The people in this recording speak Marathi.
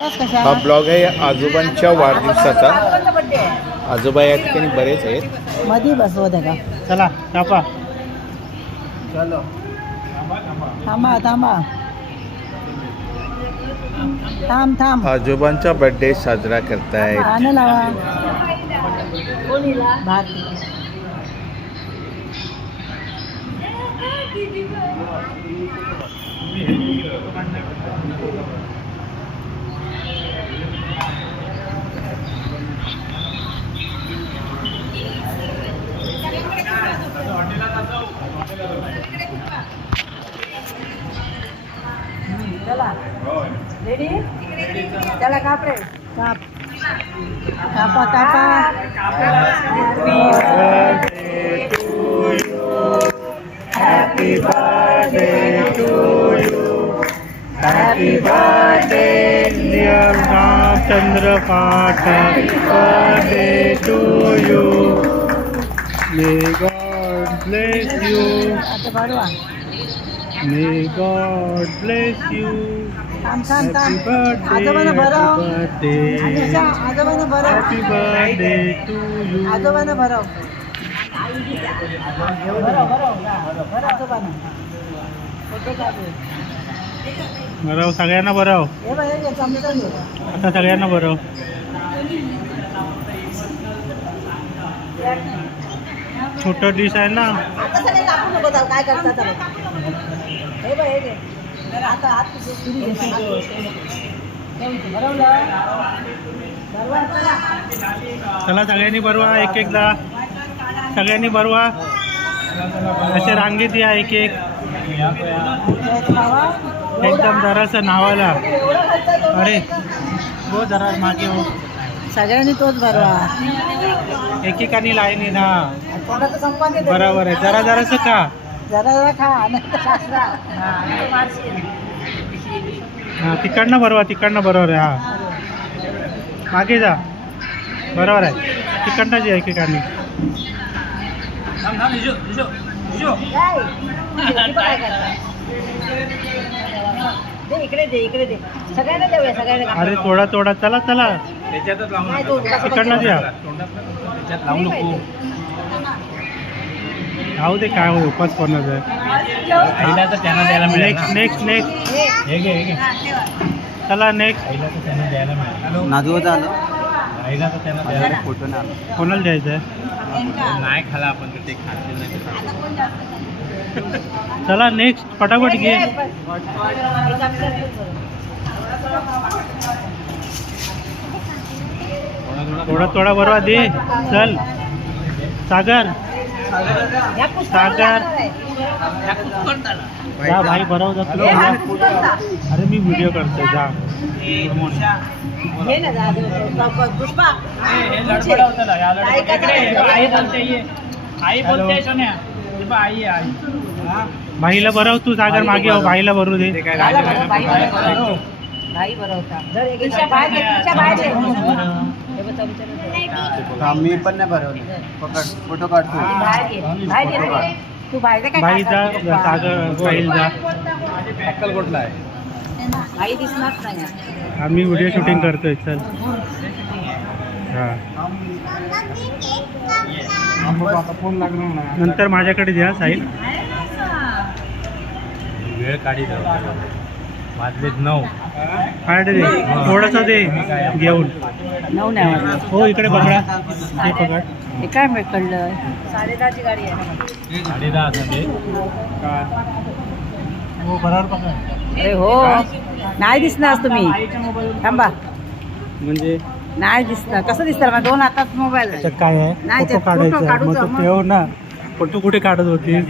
हा ब्लॉग आहे आजोबांच्या वाढदिवसाचा. आजोबा या ठिकाणी बरेच आहेत. मधी बसवत आहे का? चला कापा. चलो थांबा थांबा थांब थांब आजोबांचा बर्थडे साजरा करतायत. गाणं लावा. भात चला रेडी. चला काप रे काप. कापा कापा. Happy birthday to you. Happy birthday dear चंद्र पाठ. birthday to you. May God bless you. आता बडवा. May God bless you. थांब थांब Happy थांब. birthday. आजोबांना भरव. Happy birthday. आजोबांना भरव. Happy birthday to you. आजोबांना भरव. भरव भरव आजोबांना. फोटो काढू. बरव सगळ्यांना बरव. हे बघ हे चमचा घे. आता सगळ्यांना बरव. छोटं डिश आहे ना. आता सगळे कापू नको जाऊ. काय करता चला. हे बघ हे घे. आता हात सुरू भरवलं. भरवा चला. चला सगळ्यांनी बरवा एक एकदा. सगळ्यांनी बरवा. असे रांगेत या एक एक. एकदम जरासं नावाला. अरे हो जरा मागे हो. सगळ्यांनी तोच भरवा. एकेकानी लाईनी ना. कोणाचं संपादन बरोबर आहे. जरा जरासं का. जरा जरा खा. शास्त्रा. हा तिकडनं बरोबर. तिकडनं बरोबर आहे. हा मागे जा. बरोबर आहे. तिकडनं जे एकेकानी. इकडे दे इकडे दे. सगळ्यांना देऊया सगळ्यांना. अरे थोडा थोडा. चला चला नाही, तू तिकडनं द्या. लावू नको. राहू दे काय होईल. उपास कोणाचा आईला तर त्यांना द्यायला आहे. मिळेल नेक्स्ट ना. Next next. हे घे हे घे. चला नेक्स्ट. आईला तर त्यांना द्यायला मिळेल. नाजूक झालं. आईला तर त्यांना द्यायला फोटो नाही आला. कोणाला द्यायचं आहे. नाही खाला आपण तर ते खातील नाही तर चला नेक्स्ट फटाफट घे. थोडा थोडा बरोबर दे. चल सागर. सागर जा भाई बरोबर जा तू. अरे मी व्हिडिओ करतोय जा. घे ना दादा. पुष्पा आई बोलते सोन्या. आई आई भाईला बरव तू. सागर मागे हो. भाईला भरू दे. भाई बरोबर. जर एकच्या बाहेर घे, तिच्या बाहेर घे. हे बघ, चमच्यानं मी पण नाही भरवलं. पकड फोटो काढतो. बाहेर घे. बाहेर घे रे. तू बाहेर काय भाई जा. काढणार? सागर भाईल जा. अक्कलकोटला आहे. भाई दिसणार नाही. आम्ही व्हिडिओ शूटिंग करतोय. चल हा नंतर माझ्याकडे द्या साहिल. वेळ काढी वाजलेत 9. काय दे. थोडंसं दे घेऊन. नऊ नाही वाजले. हो इकडे पकडा. ते पकड. हे काय कळलं. 10:30ची गाडी आहे. 10:30 असं ते. हो बरोबर पकड. अरे हो. नाही दिसणार तुम्ही. थांबा. म्हणजे नाही दिसणार. कसं दिसणार. मग 2 हातात मोबाईल आहे. त्याच्यात काय आहे. नाही, फोटो ते काढायचा फोटो आहे. मग काढूचा, तो मग. ठेव ना. फोटो कुठे काढत होती.